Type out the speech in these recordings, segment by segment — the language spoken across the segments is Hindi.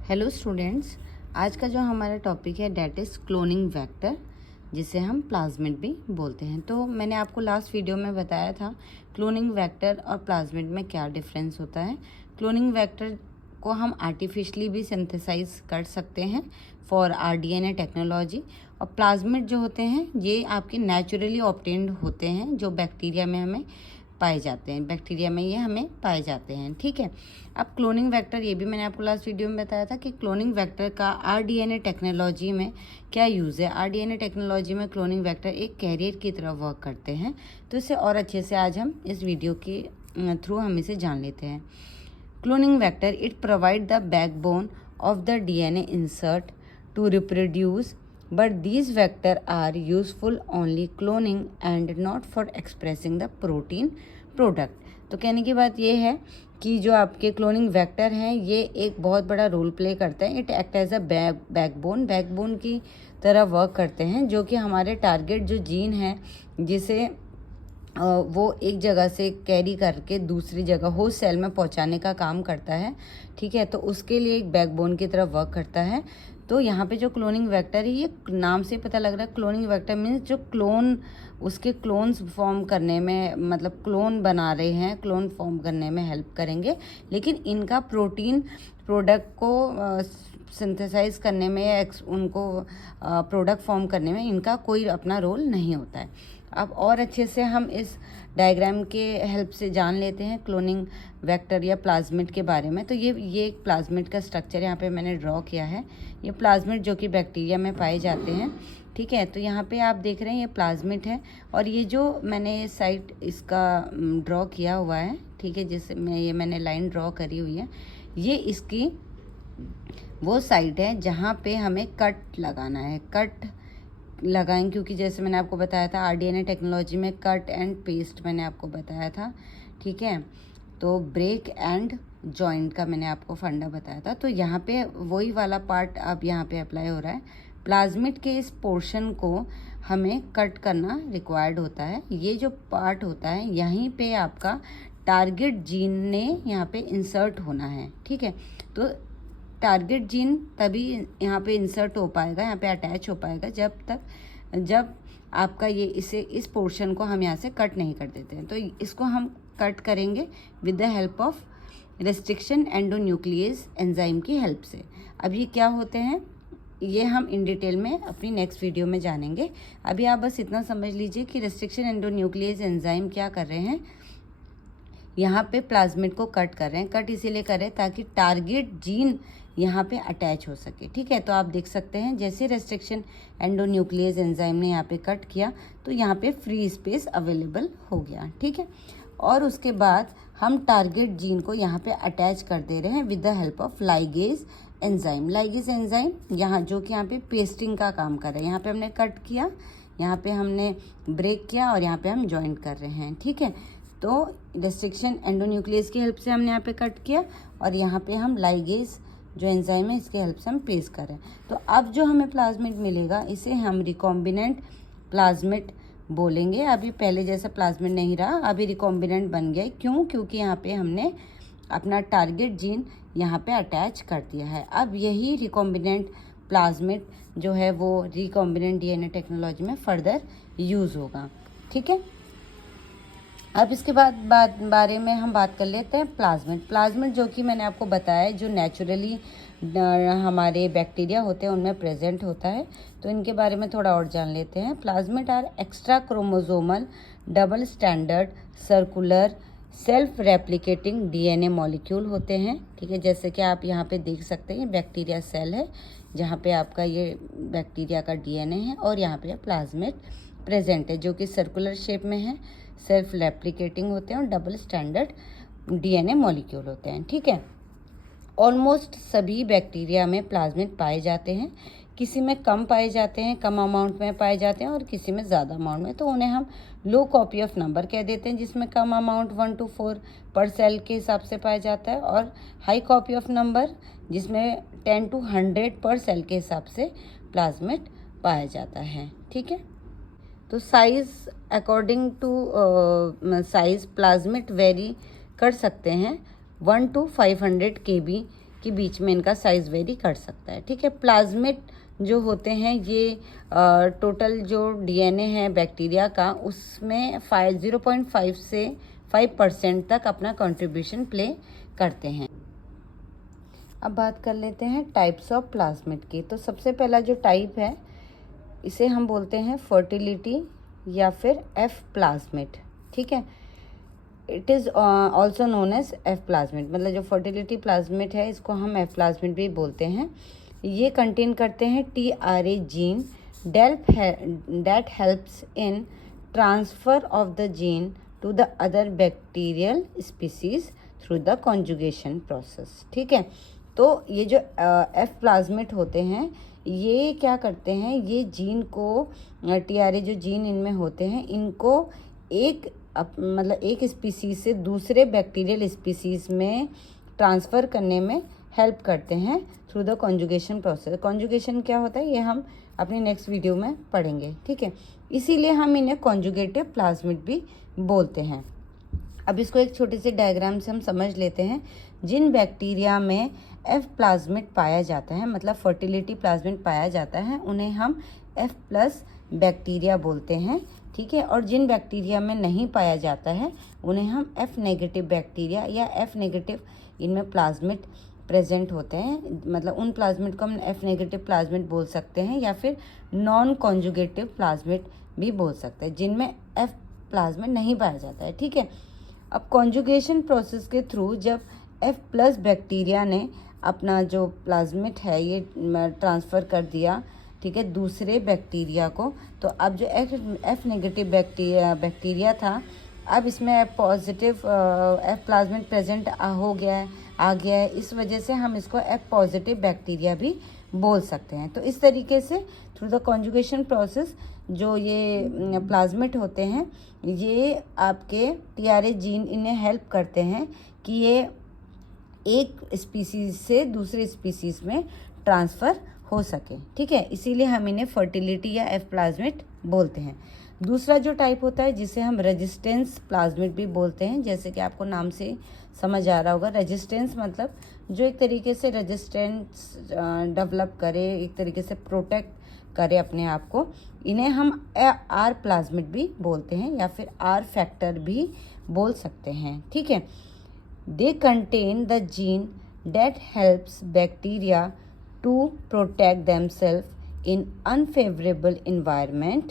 हेलो स्टूडेंट्स, आज का जो हमारा टॉपिक है डेट इज़ क्लोनिंग वेक्टर, जिसे हम प्लाज्मिड भी बोलते हैं। तो मैंने आपको लास्ट वीडियो में बताया था क्लोनिंग वेक्टर और प्लाज्मिड में क्या डिफरेंस होता है। क्लोनिंग वेक्टर को हम आर्टिफिशियली भी सिंथेसाइज कर सकते हैं फॉर आरडीएनए टेक्नोलॉजी, और प्लाज्मिड जो होते हैं ये आपके नेचुरली ऑब्टेन्ड होते हैं, जो बैक्टीरिया में हमें पाए जाते हैं। बैक्टीरिया में ये हमें पाए जाते हैं, ठीक है। अब क्लोनिंग वेक्टर, ये भी मैंने आपको लास्ट वीडियो में बताया था कि क्लोनिंग वेक्टर का आरडीएनए टेक्नोलॉजी में क्या यूज़ है। आरडीएनए टेक्नोलॉजी में क्लोनिंग वेक्टर एक कैरियर की तरह वर्क करते हैं। तो इससे और अच्छे से आज हम इस वीडियो के थ्रू हम इसे जान लेते हैं। Cloning vector, it provide the backbone of the DNA insert to reproduce, but these vector are useful only cloning and not for expressing the protein product। तो कहने की बात ये है कि जो आपके क्लोनिंग वेक्टर हैं ये एक बहुत बड़ा रोल प्ले करते हैं। It act as a backbone की तरह वर्क करते हैं, जो कि हमारे टारगेट जो जीन है जिसे वो एक जगह से कैरी करके दूसरी जगह होस्ट सेल में पहुंचाने का काम करता है, ठीक है। तो उसके लिए एक बैकबोन की तरह वर्क करता है। तो यहाँ पे जो क्लोनिंग वेक्टर है, ये नाम से पता लग रहा है क्लोनिंग वेक्टर मीन्स जो क्लोन, उसके क्लोन्स फॉर्म करने में, मतलब क्लोन बना रहे हैं, क्लोन फॉर्म करने में हेल्प करेंगे। लेकिन इनका प्रोटीन प्रोडक्ट को सिंथेसाइज करने में या उनको प्रोडक्ट फॉर्म करने में इनका कोई अपना रोल नहीं होता है। अब और अच्छे से हम इस डायग्राम के हेल्प से जान लेते हैं क्लोनिंग वेक्टर या प्लाज्मिड के बारे में। तो ये एक प्लाज्मिड का स्ट्रक्चर यहाँ पे मैंने ड्रॉ किया है। ये प्लाज्मिड जो कि बैक्टीरिया में पाए जाते हैं, ठीक है। तो यहाँ पे आप देख रहे हैं ये प्लाज्मिड है, और ये जो मैंने साइड इसका ड्रॉ किया हुआ है, ठीक है, जिसमें ये मैंने लाइन ड्रॉ करी हुई है, ये इसकी वो साइड है जहाँ पे हमें कट लगाना है। कट लगाएं, क्योंकि जैसे मैंने आपको बताया था आरडीएनए टेक्नोलॉजी में कट एंड पेस्ट मैंने आपको बताया था, ठीक है। तो ब्रेक एंड जॉइंट का मैंने आपको फंडा बताया था। तो यहाँ पे वही वाला पार्ट अब यहाँ पे अप्लाई हो रहा है। प्लाज्मिड के इस पोर्शन को हमें कट करना रिक्वायर्ड होता है। ये जो पार्ट होता है यहीं पे आपका टारगेट जीन ने यहाँ पे इंसर्ट होना है, ठीक है। तो टारगेट जीन तभी यहाँ पे इंसर्ट हो पाएगा, यहाँ पे अटैच हो पाएगा जब आपका ये इस पोर्शन को हम यहाँ से कट नहीं कर देते हैं। तो इसको हम कट करेंगे with the help of restriction endonuclease enzyme की हेल्प से। अब ये क्या होते हैं ये हम इन डिटेल में अपनी नेक्स्ट वीडियो में जानेंगे। अभी आप बस इतना समझ लीजिए कि रेस्ट्रिक्शन एंडोन्यूक्लियस एंजाइम क्या कर रहे हैं, यहाँ पे प्लाज्मिड को कट कर रहे हैं। कट इसीलिए कर रहे हैं ताकि टारगेट जीन यहाँ पे अटैच हो सके, ठीक है। तो आप देख सकते हैं जैसे रेस्ट्रिक्शन एंडोन्यूक्लियस एंजाइम ने यहाँ पे कट किया तो यहाँ पे फ्री स्पेस अवेलेबल हो गया, ठीक है। और उसके बाद हम टारगेट जीन को यहाँ पे अटैच कर दे रहे हैं with the help of ligase enzyme. Ligase enzyme यहाँ जो कि यहाँ पे पेस्टिंग का काम कर रहे हैं। यहाँ पे हमने कट किया, यहाँ पे हमने ब्रेक किया और यहाँ पे हम ज्वाइंट कर रहे हैं, ठीक है। तो रेस्ट्रिक्शन एंडोन्यूक्लियस की हेल्प से हमने यहाँ पे कट किया और यहाँ पे हम लाइगेज जो एंजाइम है इसके हेल्प से हम पेस्ट कर रहे हैं। तो अब जो हमें प्लाज्मिड मिलेगा इसे हम रिकॉम्बिनेंट प्लाज्मिड बोलेंगे। अभी पहले जैसा प्लाज्मिड नहीं रहा, अभी रिकॉम्बिनेंट बन गया। क्यों? क्योंकि यहाँ पे हमने अपना टारगेट जीन यहाँ पे अटैच कर दिया है। अब यही रिकॉम्बिनेंट प्लाज्मिड जो है वो रिकॉम्बिनेंट डीएनए टेक्नोलॉजी में फर्दर यूज़ होगा, ठीक है। अब इसके बारे में हम बात कर लेते हैं प्लाज्मिड जो कि मैंने आपको बताया है जो नेचुरली हमारे बैक्टीरिया होते हैं उनमें प्रेजेंट होता है। तो इनके बारे में थोड़ा और जान लेते हैं। Plasmid are extra chromosomal double standard circular self replicating DNA molecule होते हैं, ठीक है। जैसे कि आप यहाँ पे देख सकते हैं बैक्टीरिया सेल है जहाँ पे आपका ये बैक्टीरिया का डीएनए है और यहाँ पे प्लाज्मिड प्रेजेंट है जो कि सर्कुलर शेप में है, सेल्फ रेप्लिकेटिंग होते हैं और डबल स्टैंडर्ड डीएनए मॉलिक्यूल होते हैं, ठीक है। ऑलमोस्ट सभी बैक्टीरिया में प्लाज्मिड पाए जाते हैं। किसी में कम पाए जाते हैं, कम अमाउंट में पाए जाते हैं और किसी में ज़्यादा अमाउंट में। तो उन्हें हम लो कॉपी ऑफ नंबर कह देते हैं, जिसमें कम अमाउंट 1 to 4 पर सेल के हिसाब से पाया जाता है और हाई कॉपी ऑफ नंबर जिसमें 10 to 100 पर सेल के हिसाब से प्लाज्मिड पाया जाता है, ठीक है। तो size according to size plasmid vary कर सकते हैं 1 to 500 kb कि बीच में इनका साइज़ वेरी कर सकता है। ठीक है, प्लाज्मिड जो होते हैं ये टोटल जो डीएनए है बैक्टीरिया का, उसमें 0.5 से 5% तक अपना कंट्रीब्यूशन प्ले करते हैं। अब बात कर लेते हैं टाइप्स ऑफ प्लाज्मिड की। तो सबसे पहला जो टाइप है इसे हम बोलते हैं फर्टिलिटी या फिर एफ प्लाज्मिड। ठीक है, it is also known as F plasmid, मतलब जो फर्टिलिटी प्लाज्मिड है इसको हम एफ प्लाज्मिड भी बोलते हैं। ये कंटेन करते हैं TRA gene that helps in transfer of the gene to the other bacterial species through the conjugation process. ठीक है, तो ये जो एफ प्लाज्मिड होते हैं ये क्या करते हैं, ये जीन को TRA जो जीन इनमें होते हैं इनको मतलब एक स्पीसीज से दूसरे बैक्टीरियल स्पीसीज में ट्रांसफ़र करने में हेल्प करते हैं through the conjugation process. Conjugation क्या होता है ये हम अपनी नेक्स्ट वीडियो में पढ़ेंगे। ठीक है, इसीलिए हम इन्हें कॉन्जुगेटिव प्लाज्मिड भी बोलते हैं। अब इसको एक छोटे से डायग्राम से हम समझ लेते हैं। जिन बैक्टीरिया में एफ प्लाज्मिड पाया जाता है, मतलब फर्टिलिटी प्लाज्मिड पाया जाता है, उन्हें हम F प्लस बैक्टीरिया बोलते हैं। ठीक है, और जिन बैक्टीरिया में नहीं पाया जाता है उन्हें हम F नेगेटिव बैक्टीरिया या F नेगेटिव इनमें प्लाज्मिड प्रेजेंट होते हैं, मतलब उन प्लाज्मिड को हम F नेगेटिव प्लाज्मिड बोल सकते हैं या फिर नॉन कॉन्जुगेटिव प्लाज्मिड भी बोल सकते हैं, जिनमें F प्लाज्मिड नहीं पाया जाता है। ठीक है, अब कॉन्जुगेशन प्रोसेस के थ्रू जब F प्लस बैक्टीरिया ने अपना जो प्लाज्मिड है ये ट्रांसफ़र कर दिया, ठीक है, दूसरे बैक्टीरिया को, तो अब जो F नेगेटिव बैक्टीरिया था, अब इसमें F positive F plasmid present आ गया है, इस वजह से हम इसको F पॉजिटिव बैक्टीरिया भी बोल सकते हैं। तो इस तरीके से थ्रू द कॉन्जुगेशन प्रोसेस जो ये प्लाज्मिड होते हैं ये आपके TRA जीन इन्हें हेल्प करते हैं कि ये एक स्पीसीज से दूसरे स्पीसीज में ट्रांसफ़र हो सके। ठीक है, इसीलिए हम इन्हें फर्टिलिटी या एफ प्लाज्मिड बोलते हैं। दूसरा जो टाइप होता है जिसे हम रेजिस्टेंस प्लाज्मिड भी बोलते हैं, जैसे कि आपको नाम से समझ आ रहा होगा। रेजिस्टेंस मतलब जो एक तरीके से रेजिस्टेंस डेवलप करे, एक तरीके से प्रोटेक्ट करे अपने आप को, इन्हें हम आर प्लाज्मिड भी बोलते हैं या फिर आर फैक्टर भी बोल सकते हैं। ठीक है, they contain the gene that helps bacteria to protect themselves in unfavorable environment,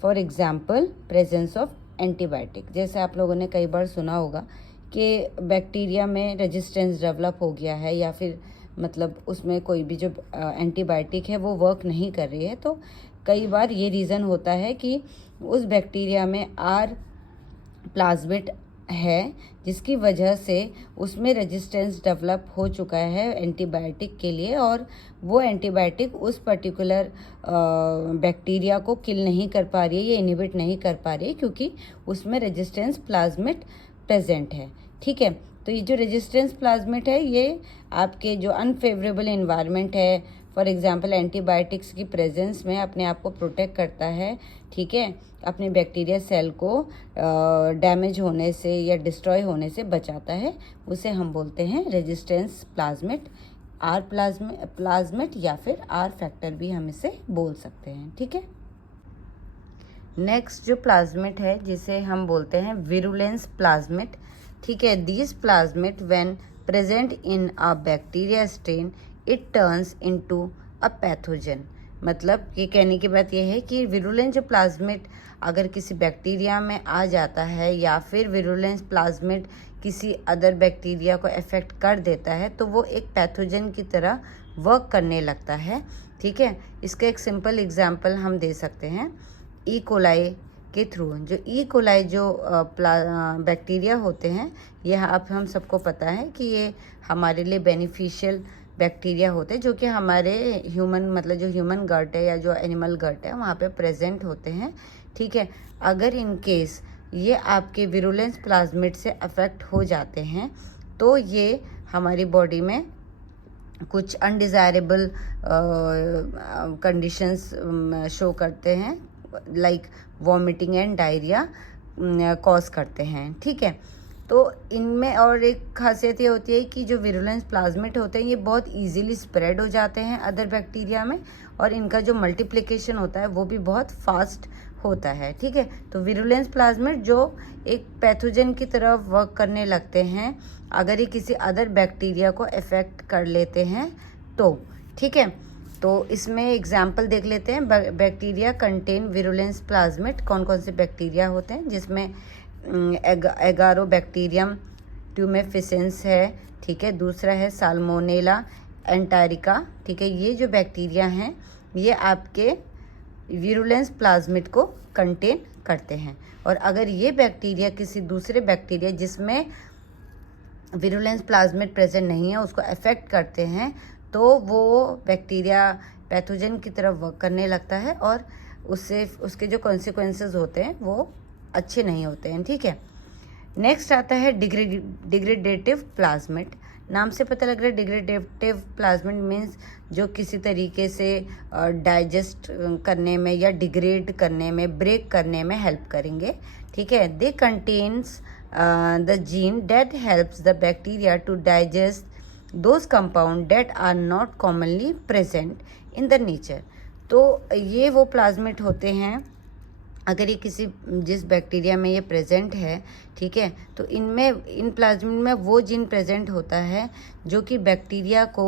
for example presence of antibiotic। जैसे आप लोगों ने कई बार सुना होगा कि बैक्टीरिया में रेजिस्टेंस डेवलप हो गया है या फिर मतलब उसमें कोई भी जो एंटीबायोटिक है वो वर्क नहीं कर रही है, तो कई बार ये रीज़न होता है कि उस बैक्टीरिया में आर प्लाज्मिड है जिसकी वजह से उसमें रेजिस्टेंस डेवलप हो चुका है एंटीबायोटिक के लिए, और वो एंटीबायोटिक उस पर्टिकुलर बैक्टीरिया को किल नहीं कर पा रही है या इनहिबिट नहीं कर पा रही है क्योंकि उसमें रेजिस्टेंस प्लाज्मिड प्रेजेंट है। ठीक है, तो ये जो रेजिस्टेंस प्लाज्मिड है ये आपके जो अनफेवरेबल इन्वायरमेंट है, फॉर एग्जांपल एंटीबायोटिक्स की प्रेजेंस में अपने आप को प्रोटेक्ट करता है। ठीक है, अपने बैक्टीरिया सेल को डैमेज होने से या डिस्ट्रॉय होने से बचाता है, उसे हम बोलते हैं रेजिस्टेंस प्लाज्मिड, आर प्लाज्मिड या फिर आर फैक्टर भी हम इसे बोल सकते हैं। ठीक है, नेक्स्ट जो प्लाज्मिड है जिसे हम बोलते हैं विरुलेंस प्लाज्मिड। ठीक है, this plasmid when present in a bacteria strain it turns into a pathogen. मतलब ये कहने की बात यह है कि विरुलेंस जो प्लाज्मिड अगर किसी बैक्टीरिया में आ जाता है या फिर विरुलेंस प्लाज्मिड किसी अदर बैक्टीरिया को अफेक्ट कर देता है तो वो एक पैथोजन की तरह वर्क करने लगता है। ठीक है, इसका एक सिंपल एग्जांपल हम दे सकते हैं ई कोलाई के थ्रू। जो ई कोलाई जो बैक्टीरिया होते हैं ये आप हम सबको पता है कि ये हमारे लिए बेनिफिशियल बैक्टीरिया होते हैं जो कि हमारे ह्यूमन मतलब जो ह्यूमन गट है या जो एनिमल गट है वहाँ पे प्रेजेंट होते हैं। ठीक है, अगर इन केस ये आपके विरुलेंस प्लाज्मिड से अफेक्ट हो जाते हैं तो ये हमारी बॉडी में कुछ अनडिज़ायरेबल कंडीशंस शो करते हैं, like vomiting and diarrhoea cause करते हैं। ठीक है, तो इनमें और एक खासियत ये होती है कि जो विरुलेंस प्लाज्मिड होते हैं ये बहुत इजीली स्प्रेड हो जाते हैं अदर बैक्टीरिया में, और इनका जो मल्टीप्लिकेशन होता है वो भी बहुत फास्ट होता है। ठीक है, तो विरुलेंस प्लाज्मिड जो एक पैथोजन की तरह वर्क करने लगते हैं अगर ये किसी अदर बैक्टीरिया को अफेक्ट कर लेते हैं तो। ठीक है, तो इसमें एग्जाम्पल देख लेते हैं। बैक्टीरिया कंटेन विरुलेंस प्लाज्मिड, कौन कौन से बैक्टीरिया होते हैं, जिसमें एगारोबैक्टीरियम ट्यूमेफिसेंस है। ठीक है, दूसरा है साल्मोनेला एंटारिका। ठीक है, ये जो बैक्टीरिया हैं ये आपके विरुलेंस प्लाज्मिड को कंटेन करते हैं, और अगर ये बैक्टीरिया किसी दूसरे बैक्टीरिया जिसमें विरुलेंस प्लाज्मिड प्रेजेंट नहीं है उसको अफेक्ट करते हैं तो वो बैक्टीरिया पैथोजन की तरफ वर्क करने लगता है, और उससे उसके जो कॉन्सिक्वेंसेस होते हैं वो अच्छे नहीं होते हैं। ठीक है, नेक्स्ट आता है डिग्रेडेटिव प्लाज्मिड। नाम से पता लग रहा है डिग्रेडेटिव प्लाज्मिड मीन्स जो किसी तरीके से डाइजेस्ट करने में या डिग्रेड करने में, ब्रेक करने में हेल्प करेंगे। ठीक है, they contains the gene that helps the bacteria to digest those compound that are not commonly present in the nature. तो ये वो प्लाज्मिड होते हैं अगर ये किसी जिस बैक्टीरिया में ये प्रेजेंट है, ठीक है, तो इन प्लाज्मिड में वो जीन प्रेजेंट होता है जो कि बैक्टीरिया को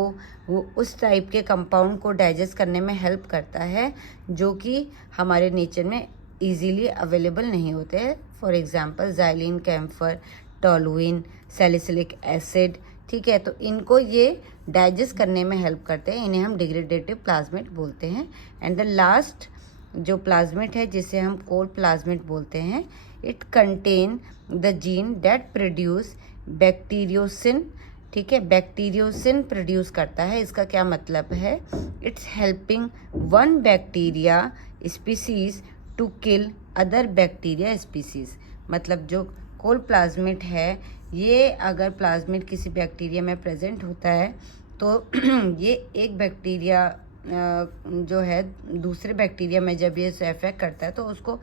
वो उस टाइप के कंपाउंड को डाइजेस्ट करने में हेल्प करता है जो कि हमारे नेचर में इजीली अवेलेबल नहीं होते हैं। For example xylene, camphor, toluene, salicylic acid. ठीक है, तो इनको ये डाइजेस्ट करने में हेल्प करते हैं, इन्हें हम डिग्रेडेटिव प्लाज्मिड बोलते हैं। एंड द लास्ट जो प्लाज्मिड है जिसे हम कोल प्लाज्मिड बोलते हैं, it contain the gene that produce bacteriocin. ठीक है, बैक्टीरियोसिन प्रोड्यूस करता है। इसका क्या मतलब है, it's helping one bacteria species to kill other bacteria species. मतलब जो कोल प्लाज्मिड है ये अगर प्लाज्मिड किसी बैक्टीरिया में प्रेजेंट होता है तो ये एक बैक्टीरिया जो है दूसरे बैक्टीरिया में जब ये उसे अफेक्ट करता है तो उसको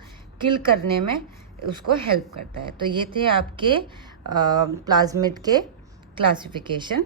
किल करने में उसको हेल्प करता है। तो ये थे आपके प्लाज्मिड के क्लासिफिकेशन।